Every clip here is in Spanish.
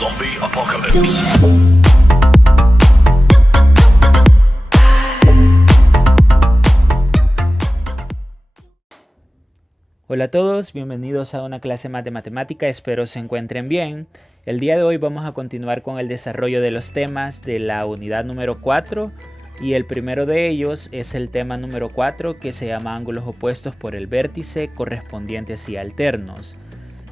Zombie Apocalypse. Hola a todos, bienvenidos a una clase más de matemática, espero se encuentren bien. El día de hoy vamos a continuar con el desarrollo de los temas de la unidad número 4 y el primero de ellos es el tema número 4 que se llama ángulos opuestos por el vértice, correspondientes y alternos.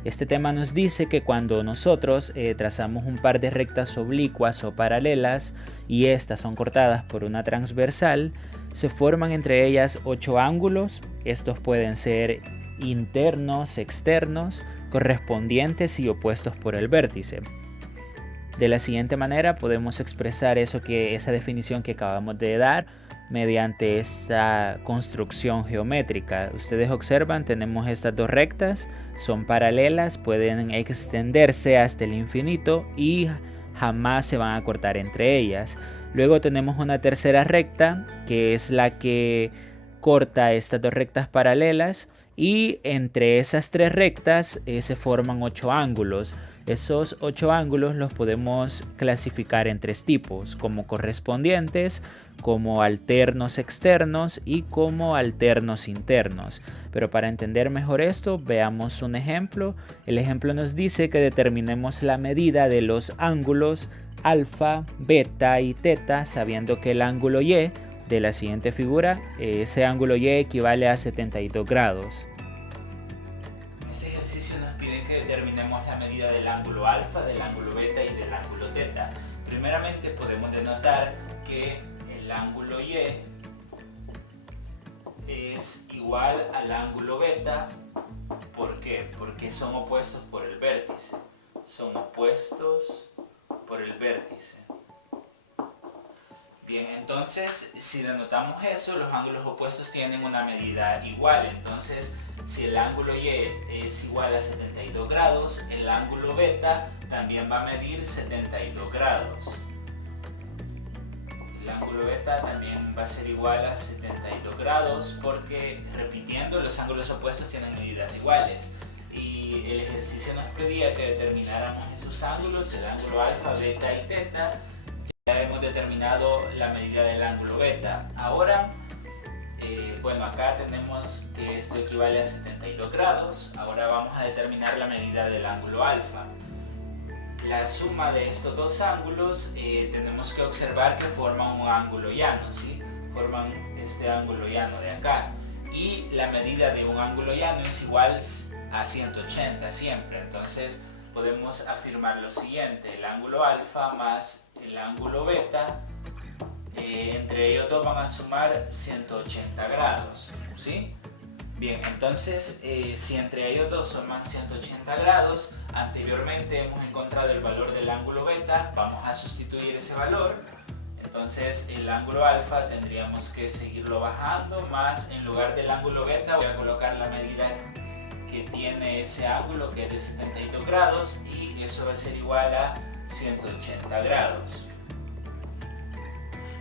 Este tema nos dice que cuando nosotros trazamos un par de rectas oblicuas o paralelas y estas son cortadas por una transversal, se forman entre ellas 8 ángulos. Estos pueden ser internos, externos, correspondientes y opuestos por el vértice. De la siguiente manera podemos expresar esa definición que acabamos de dar mediante esta construcción geométrica. Ustedes observan, tenemos estas dos rectas, son paralelas, pueden extenderse hasta el infinito y jamás se van a cortar entre ellas. Luego tenemos una tercera recta que es la que corta estas dos rectas paralelas y entre esas tres rectas se forman 8 ángulos. Esos 8 ángulos los podemos clasificar en 3 tipos, como correspondientes, como alternos externos y como alternos internos. Pero para entender mejor esto, veamos un ejemplo. El ejemplo nos dice que determinemos la medida de los ángulos alfa, beta y teta, sabiendo que el ángulo y de la siguiente figura, ese ángulo y equivale a 72 grados. En este ejercicio nos pide que determinemos la medida del ángulo alfa, del ángulo beta y del ángulo teta. Primeramente podemos denotar que el ángulo y es igual al ángulo beta. ¿Por qué? Porque son opuestos por el vértice. Son opuestos por el vértice. Bien, entonces si denotamos eso, los ángulos opuestos tienen una medida igual. Entonces, si el ángulo y es igual a 72 grados, el ángulo beta también va a medir 72 grados. El ángulo beta también va a ser igual a 72 grados porque, repitiendo, los ángulos opuestos tienen medidas iguales. Y el ejercicio nos pedía que determináramos esos ángulos, el ángulo alfa, beta y teta. Ya hemos determinado la medida del ángulo beta. Ahora, acá tenemos que esto equivale a 72 grados. Ahora vamos a determinar la medida del ángulo alfa. La suma de estos dos ángulos tenemos que observar que forman un ángulo llano, ¿sí? Forman este ángulo llano de acá. Y la medida de un ángulo llano es igual a 180 siempre. Entonces podemos afirmar lo siguiente: el ángulo alfa más el ángulo beta, entre ellos dos van a sumar 180 grados, ¿sí? Bien, entonces si entre ellos dos suman 180 grados, anteriormente hemos encontrado el valor del ángulo beta, vamos a sustituir ese valor. Entonces el ángulo alfa tendríamos que seguirlo bajando, más en lugar del ángulo beta voy a colocar la medida que tiene ese ángulo, que es de 72 grados, y eso va a ser igual a 180 grados.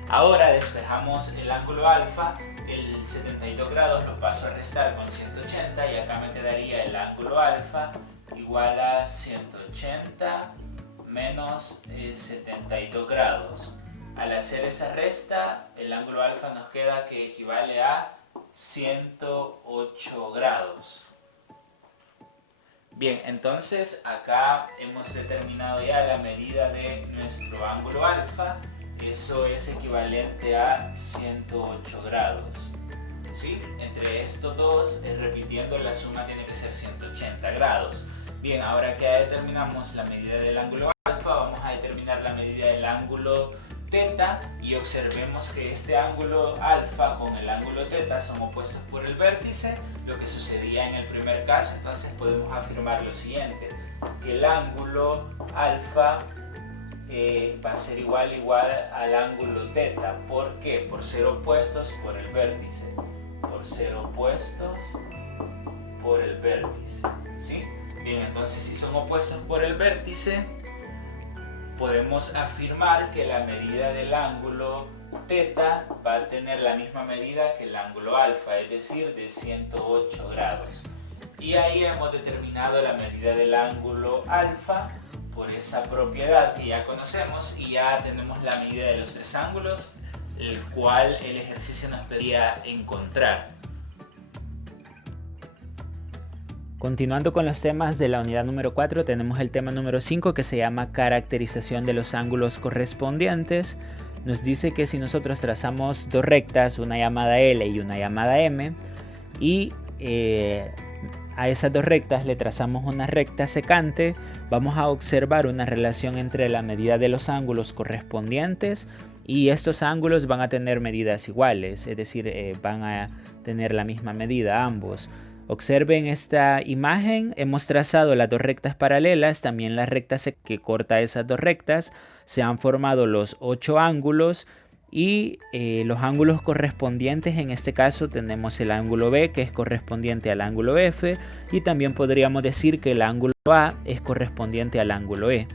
Ahora despejamos el ángulo alfa, el 72 grados lo paso a restar con 180 y acá me quedaría el ángulo alfa igual a 180 menos 72 grados. Al hacer esa resta, el ángulo alfa nos queda que equivale a 108 grados. Bien, entonces acá hemos determinado ya la medida de nuestro ángulo alfa. Eso es equivalente a 108 grados. ¿Sí? Entre estos dos, repitiendo, la suma tiene que ser 180 grados. Bien, ahora que ya determinamos la medida del ángulo alfa, vamos a determinar la medida del ángulo teta y observemos que este ángulo alfa con el ángulo teta son opuestos por el vértice, lo que sucedía en el primer caso. Entonces podemos afirmar lo siguiente, que el ángulo alfa va a ser igual al ángulo teta. ¿Por qué? Por ser opuestos por el vértice. Por ser opuestos por el vértice. ¿Sí? Bien, entonces si son opuestos por el vértice, podemos afirmar que la medida del ángulo teta va a tener la misma medida que el ángulo alfa, es decir, de 108 grados. Y ahí hemos determinado la medida del ángulo alfa por esa propiedad que ya conocemos y ya tenemos la medida de los tres ángulos, el cual el ejercicio nos pedía encontrar. Continuando con los temas de la unidad número 4, tenemos el tema número 5 que se llama caracterización de los ángulos correspondientes. Nos dice que si nosotros trazamos dos rectas, una llamada L y una llamada M, y a esas dos rectas le trazamos una recta secante, vamos a observar una relación entre la medida de los ángulos correspondientes y estos ángulos van a tener medidas iguales, es decir, van a tener la misma medida ambos. Observen esta imagen, hemos trazado las dos rectas paralelas, también la recta que corta esas dos rectas, se han formado los 8 ángulos y los ángulos correspondientes, en este caso tenemos el ángulo B que es correspondiente al ángulo F y también podríamos decir que el ángulo A es correspondiente al ángulo E.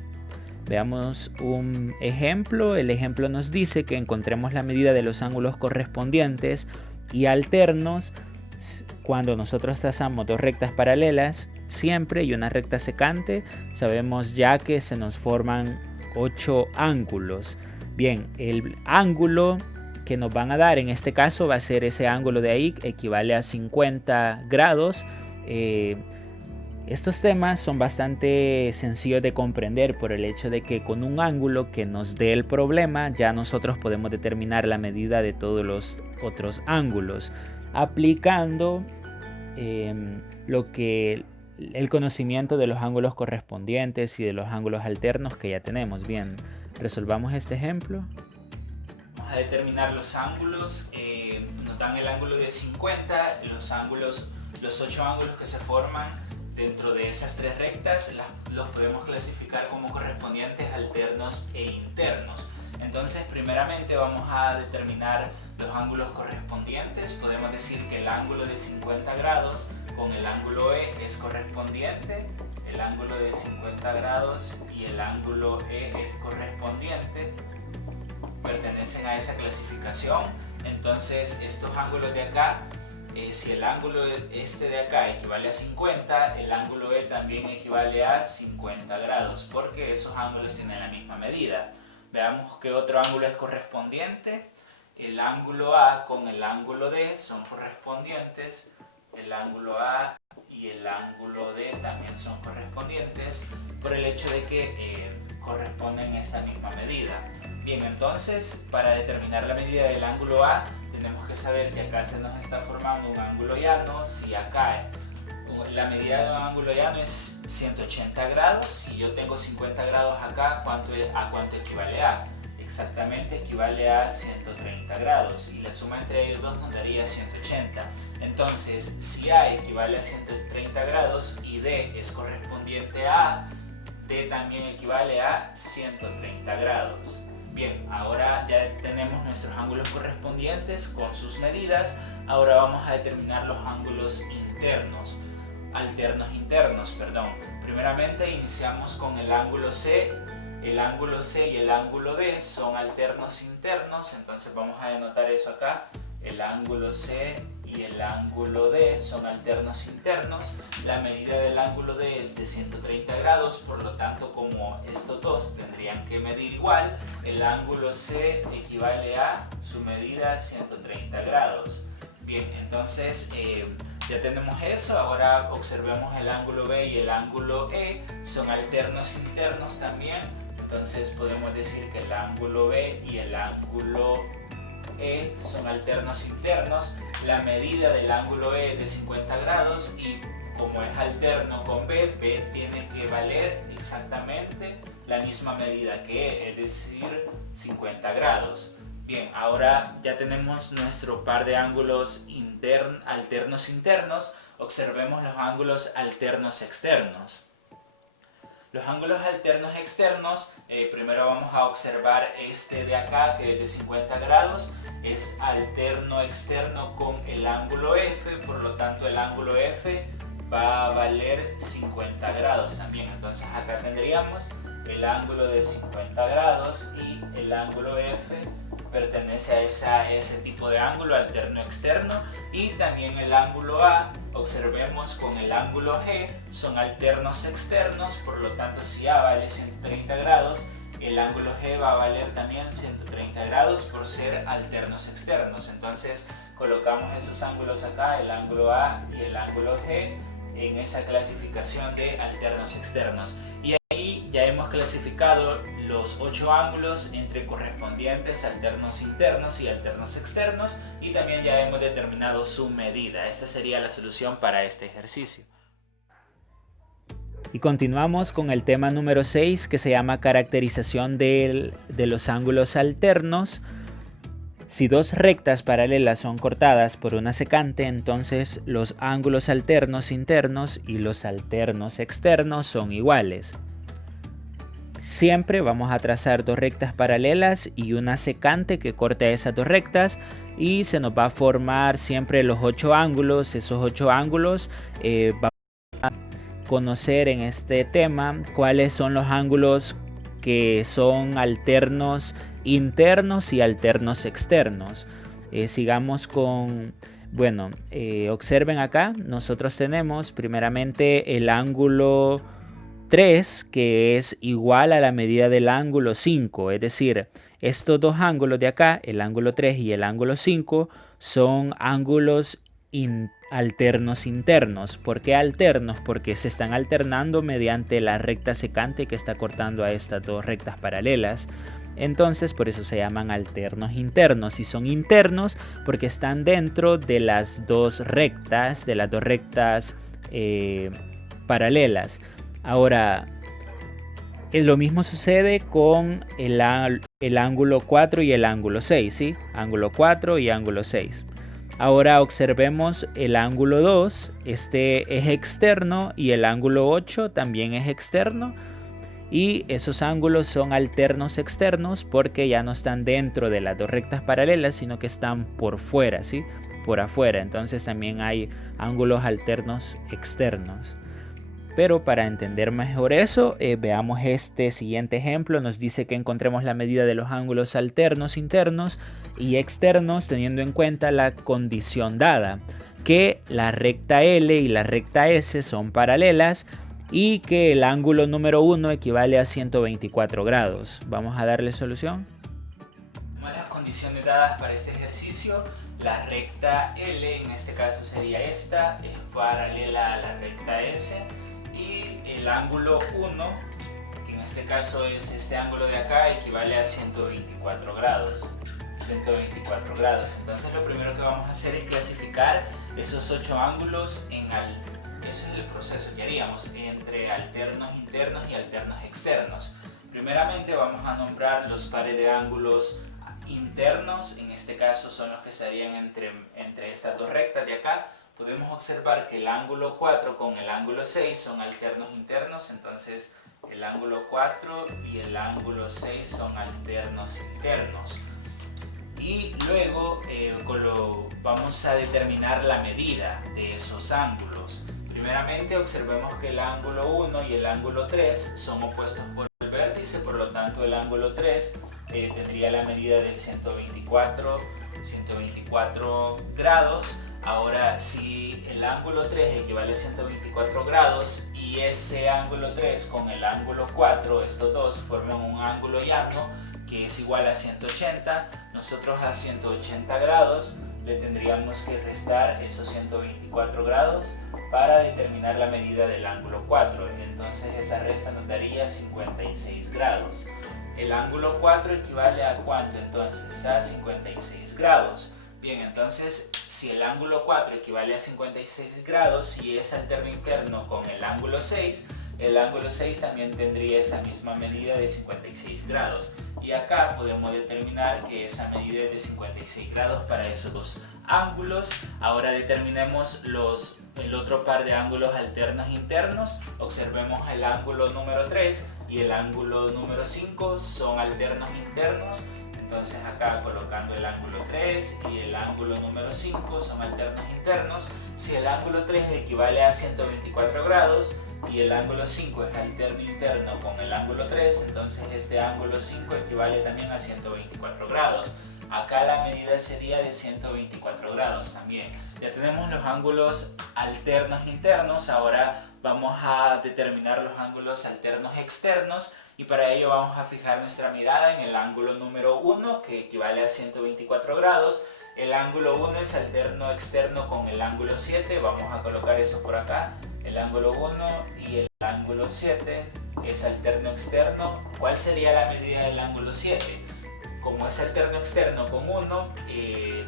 Veamos un ejemplo, el ejemplo nos dice que encontremos la medida de los ángulos correspondientes y alternos cuando nosotros trazamos dos rectas paralelas siempre y una recta secante. Sabemos ya que se nos forman 8 ángulos. Bien, el ángulo que nos van a dar en este caso va a ser ese ángulo de ahí, equivale a 50 grados. Estos temas son bastante sencillos de comprender por el hecho de que con un ángulo que nos dé el problema ya nosotros podemos determinar la medida de todos los otros ángulos aplicando lo que el conocimiento de los ángulos correspondientes y de los ángulos alternos que ya tenemos. Bien, resolvamos este ejemplo. Vamos a determinar los ángulos, nos dan el ángulo de 50, los 8 ángulos que se forman dentro de esas tres rectas los podemos clasificar como correspondientes alternos e internos. Entonces primeramente vamos a determinar los ángulos correspondientes. Podemos decir que el ángulo de 50 grados con el ángulo E es correspondiente, el ángulo de 50 grados y el ángulo E es correspondiente, pertenecen a esa clasificación. Entonces estos ángulos de acá, si el ángulo este de acá equivale a 50, el ángulo E también equivale a 50 grados, porque esos ángulos tienen la misma medida. Veamos qué otro ángulo es correspondiente. El ángulo A con el ángulo D son correspondientes. El ángulo A y el ángulo D también son correspondientes por el hecho de que corresponden a esa misma medida. Bien, entonces para determinar la medida del ángulo A tenemos que saber que acá se nos está formando un ángulo llano. Si acá la medida de un ángulo llano es 180 grados, si yo tengo 50 grados acá, ¿a cuánto equivale A? Exactamente equivale a 130 grados y la suma entre ellos dos nos daría 180. Entonces, si A equivale a 130 grados y D es correspondiente a A, D también equivale a 130 grados. Bien, ahora ya tenemos nuestros ángulos correspondientes con sus medidas. Ahora vamos a determinar los ángulos internos. Primeramente iniciamos con el ángulo C. El ángulo C y el ángulo D son alternos internos, entonces vamos a denotar eso acá. El ángulo C y el ángulo D son alternos internos. La medida del ángulo D es de 130 grados, por lo tanto como estos dos tendrían que medir igual, el ángulo C equivale a su medida 130 grados. Bien, entonces ya tenemos eso. Ahora observemos el ángulo B y el ángulo E, son alternos internos también. Entonces podemos decir que el ángulo B y el ángulo E son alternos internos. La medida del ángulo E es de 50 grados y como es alterno con B, B tiene que valer exactamente la misma medida que E, es decir, 50 grados. Bien, ahora ya tenemos nuestro par de ángulos alternos internos. Observemos los ángulos alternos externos. Los ángulos alternos externos, primero vamos a observar este de acá que es de 50 grados, es alterno externo con el ángulo F, por lo tanto el ángulo F va a valer 50 grados también. Entonces acá tendríamos el ángulo de 50 grados y el ángulo F pertenece a ese tipo de ángulo alterno externo, y también el ángulo A, observemos con el ángulo G, son alternos externos, por lo tanto si A vale 130 grados, el ángulo G va a valer también 130 grados por ser alternos externos. Entonces colocamos esos ángulos acá, el ángulo A y el ángulo G, en esa clasificación de alternos externos. Y ahí ya hemos clasificado los 8 ángulos entre correspondientes alternos internos y alternos externos, y también ya hemos determinado su medida. Esta sería la solución para este ejercicio. Y continuamos con el tema número 6, que se llama caracterización de los ángulos alternos. Si dos rectas paralelas son cortadas por una secante, entonces los ángulos alternos internos y los alternos externos son iguales. Siempre vamos a trazar dos rectas paralelas y una secante que corte a esas dos rectas, y se nos va a formar siempre los 8 ángulos. Esos 8 ángulos vamos a conocer en este tema cuáles son los ángulos que son alternos internos y alternos externos. Sigamos con, observen acá, nosotros tenemos primeramente el ángulo 3, que es igual a la medida del ángulo 5, es decir, estos dos ángulos de acá, el ángulo 3 y el ángulo 5, son ángulos alternos internos. ¿Por qué alternos? Porque se están alternando mediante la recta secante que está cortando a estas dos rectas paralelas. Entonces por eso se llaman alternos internos, y son internos porque están dentro de las dos rectas, paralelas. Ahora, lo mismo sucede con el ángulo 4 y el ángulo 6, ¿sí? Ángulo 4 y ángulo 6. Ahora observemos el ángulo 2, este es externo, y el ángulo 8 también es externo. Y esos ángulos son alternos externos porque ya no están dentro de las dos rectas paralelas, sino que están por fuera, ¿sí? Por afuera. Entonces también hay ángulos alternos externos. Pero para entender mejor eso, veamos este siguiente ejemplo. Nos dice que encontremos la medida de los ángulos alternos internos y externos, teniendo en cuenta la condición dada, que la recta L y la recta S son paralelas, y que el ángulo número 1 equivale a 124 grados. Vamos a darle solución. Las condiciones dadas para este ejercicio: la recta L, en este caso sería esta, es paralela a la recta S, y el ángulo 1, que en este caso es este ángulo de acá, equivale a 124 grados. 124 grados. Entonces lo primero que vamos a hacer es clasificar esos 8 ángulos eso es el proceso que haríamos entre alternos internos y alternos externos. Primeramente vamos a nombrar los pares de ángulos internos, en este caso son los que estarían entre estas dos rectas de acá. Podemos observar que el ángulo 4 con el ángulo 6 son alternos internos, entonces el ángulo 4 y el ángulo 6 son alternos internos. Y luego vamos a determinar la medida de esos ángulos. Primeramente observemos que el ángulo 1 y el ángulo 3 son opuestos por el vértice, por lo tanto el ángulo 3 tendría la medida de 124 grados. Ahora, si el ángulo 3 equivale a 124 grados y ese ángulo 3 con el ángulo 4, estos dos forman un ángulo llano que es igual a 180, nosotros a 180 grados le tendríamos que restar esos 124 grados para determinar la medida del ángulo 4. Entonces esa resta nos daría 56 grados. El ángulo 4 equivale a ¿cuánto entonces? A 56 grados. Bien, entonces si el ángulo 4 equivale a 56 grados y es alterno interno con el ángulo 6, el ángulo 6 también tendría esa misma medida de 56 grados. Y acá podemos determinar que esa medida es de 56 grados para esos dos ángulos. Ahora determinemos el otro par de ángulos alternos internos. Observemos el ángulo número 3 y el ángulo número 5 son alternos internos. Entonces acá colocando el ángulo 3 y el ángulo número 5 son alternos internos. Si el ángulo 3 equivale a 124 grados y el ángulo 5 es alterno interno con el ángulo 3, entonces este ángulo 5 equivale también a 124 grados. Acá la medida sería de 124 grados también. Ya tenemos los ángulos alternos internos, ahora vamos a determinar los ángulos alternos externos y para ello vamos a fijar nuestra mirada en el ángulo número 1 que equivale a 124 grados. El ángulo 1 es alterno externo con el ángulo 7, vamos a colocar eso por acá. El ángulo 1 y el ángulo 7 es alterno externo. ¿Cuál sería la medida del ángulo 7? Como es alterno externo con 1,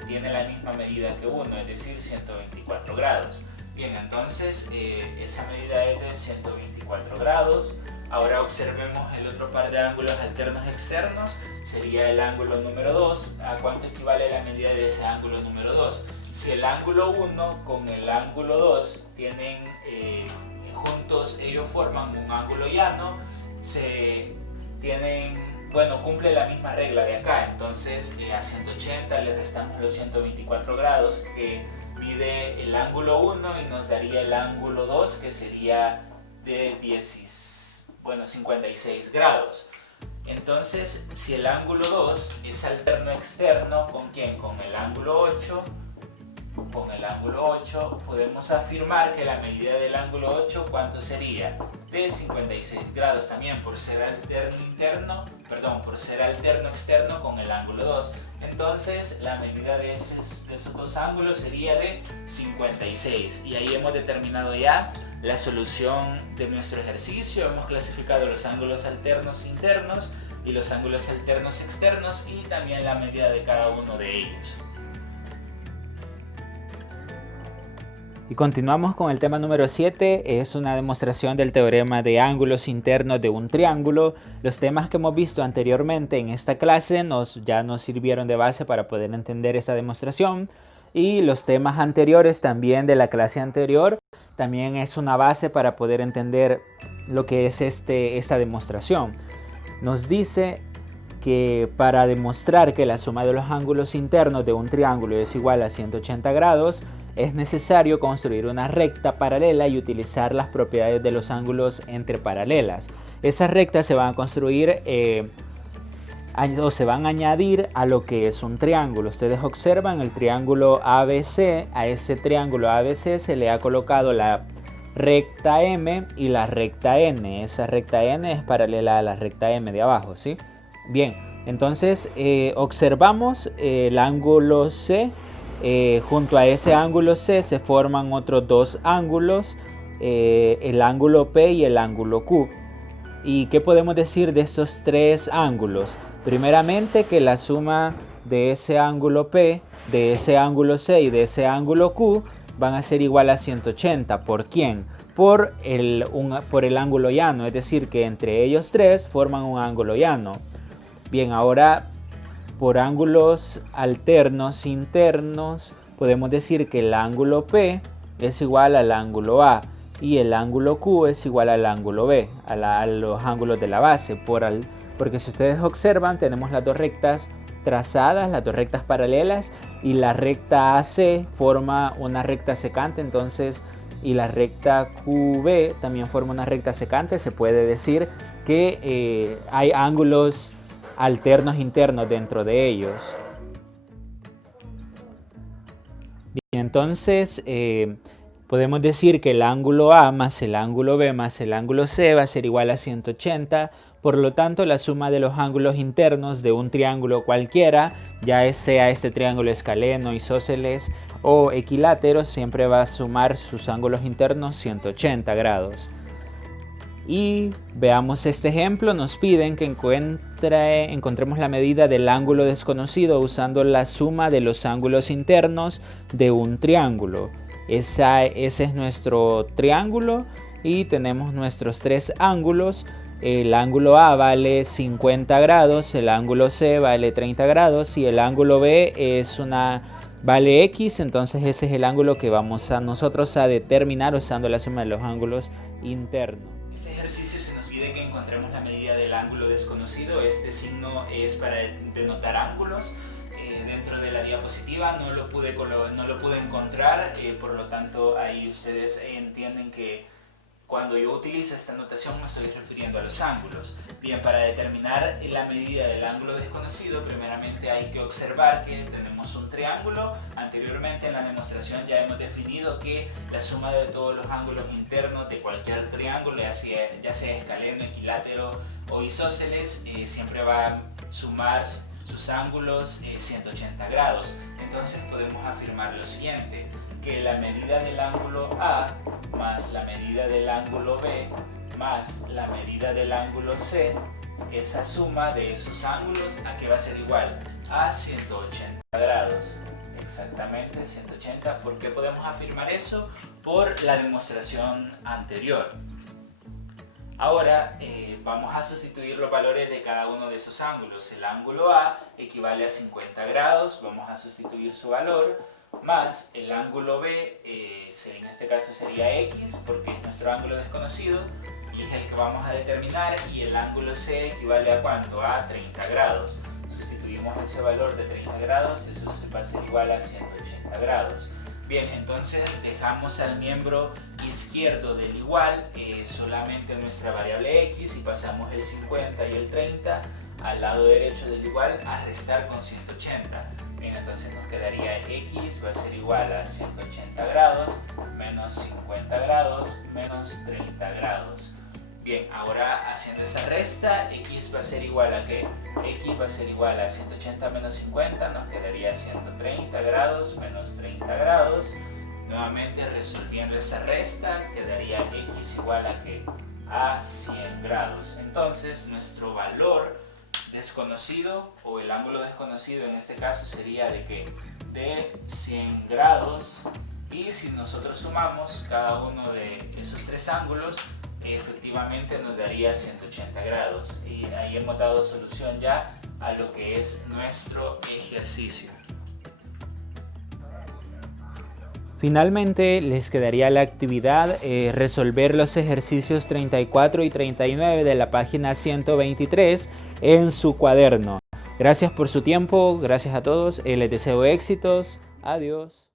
tiene la misma medida que 1, es decir, 124 grados. Bien, entonces esa medida es de 124 grados. Ahora observemos el otro par de ángulos alternos externos, sería el ángulo número 2. ¿A cuánto equivale la medida de ese ángulo número 2? Si el ángulo 1 con el ángulo 2 tienen juntos, ellos forman un ángulo llano, cumple la misma regla de acá. Entonces a 180 le restamos los 124 grados que mide el ángulo 1 y nos daría el ángulo 2 que sería de 56 grados. Entonces si el ángulo 2 es alterno externo, ¿con quién? Con el ángulo 8. Con el ángulo 8 podemos afirmar que la medida del ángulo 8, ¿cuánto sería? De 56 grados también, por ser alterno externo con el ángulo 2. Entonces la medida de esos dos ángulos sería de 56. Y ahí hemos determinado ya la solución de nuestro ejercicio. Hemos clasificado los ángulos alternos internos y los ángulos alternos externos y también la medida de cada uno de ellos. Y continuamos con el tema número 7, es una demostración del teorema de ángulos internos de un triángulo. Los temas que hemos visto anteriormente en esta clase ya nos sirvieron de base para poder entender esta demostración. Y los temas anteriores también de la clase anterior también es una base para poder entender lo que es esta demostración. Nos dice que para demostrar que la suma de los ángulos internos de un triángulo es igual a 180 grados, es necesario construir una recta paralela y utilizar las propiedades de los ángulos entre paralelas. Esas rectas se van a construir o se van a añadir a lo que es un triángulo. Ustedes observan el triángulo ABC, a ese triángulo ABC se le ha colocado la recta M y la recta N. Esa recta N es paralela a la recta M de abajo, ¿sí? Bien, entonces observamos el ángulo C. Junto a ese ángulo C se forman otros dos ángulos, el ángulo P y el ángulo Q. ¿Y qué podemos decir de estos tres ángulos? Primeramente que la suma de ese ángulo P, de ese ángulo C y de ese ángulo Q van a ser igual a 180. ¿Por quién? Por el ángulo llano, es decir, que entre ellos tres forman un ángulo llano. Bien, ahora por ángulos alternos internos podemos decir que el ángulo P es igual al ángulo A y el ángulo Q es igual al ángulo B, a los ángulos de la base, porque si ustedes observan tenemos las dos rectas trazadas, las dos rectas paralelas, y la recta AC forma una recta secante, entonces, y la recta QB también forma una recta secante. Se puede decir que hay ángulos alternos internos dentro de ellos. Bien, entonces podemos decir que el ángulo A más el ángulo B más el ángulo C va a ser igual a 180. Por lo tanto, la suma de los ángulos internos de un triángulo cualquiera, ya sea este triángulo escaleno, isósceles o equilátero, siempre va a sumar sus ángulos internos 180 grados. Y veamos este ejemplo. Nos piden que encontremos la medida del ángulo desconocido usando la suma de los ángulos internos de un triángulo. Ese es nuestro triángulo y tenemos nuestros tres ángulos. El ángulo A vale 50 grados, el ángulo C vale 30 grados y el ángulo B vale X. Entonces ese es el ángulo que vamos nosotros a determinar usando la suma de los ángulos internos. Este ejercicio se nos pide que encontremos la medida del ángulo desconocido. Este signo es para denotar ángulos. Dentro de la diapositiva no lo pude encontrar, por lo tanto ahí ustedes entienden que Cuando yo utilizo esta notación me estoy refiriendo a los ángulos. Bien, para determinar la medida del ángulo desconocido, primeramente hay que observar que tenemos un triángulo. Anteriormente en la demostración ya hemos definido que la suma de todos los ángulos internos de cualquier triángulo, ya sea escaleno, equilátero o isósceles, siempre va a sumar sus ángulos 180 grados. Entonces podemos afirmar lo siguiente, que la medida del ángulo A más la medida del ángulo B más la medida del ángulo C, esa suma de esos ángulos, ¿a qué va a ser igual? A 180 grados. Exactamente 180. ¿Por qué podemos afirmar eso? Por la demostración anterior. Ahora vamos a sustituir los valores de cada uno de esos ángulos. El ángulo A equivale a 50 grados, vamos a sustituir su valor, más el ángulo B, en este caso sería X, porque es nuestro ángulo desconocido y es el que vamos a determinar, y el ángulo C equivale a ¿cuánto? A 30 grados. Sustituimos ese valor de 30 grados, eso va a ser igual a 180 grados. Bien, entonces dejamos al miembro izquierdo del igual solamente nuestra variable X y pasamos el 50 y el 30 al lado derecho del igual a restar con 180. Bien, entonces nos quedaría X va a ser igual a 180 grados menos 50 grados menos 30 grados. Bien, ahora haciendo esa resta, X va a ser igual a ¿qué? X va a ser igual a 180 menos 50, nos quedaría 130 grados menos 30 grados. Nuevamente resolviendo esa resta, quedaría X igual a ¿qué? A 100 grados. Entonces nuestro valor desconocido, o el ángulo desconocido en este caso, sería de ¿qué? De 100 grados. Y si nosotros sumamos cada uno de esos tres ángulos, efectivamente nos daría 180 grados. Y ahí hemos dado solución ya a lo que es nuestro ejercicio. Finalmente les quedaría la actividad resolver los ejercicios 34 y 39 de la página 123 en su cuaderno. Gracias por su tiempo, gracias a todos, les deseo éxitos, adiós.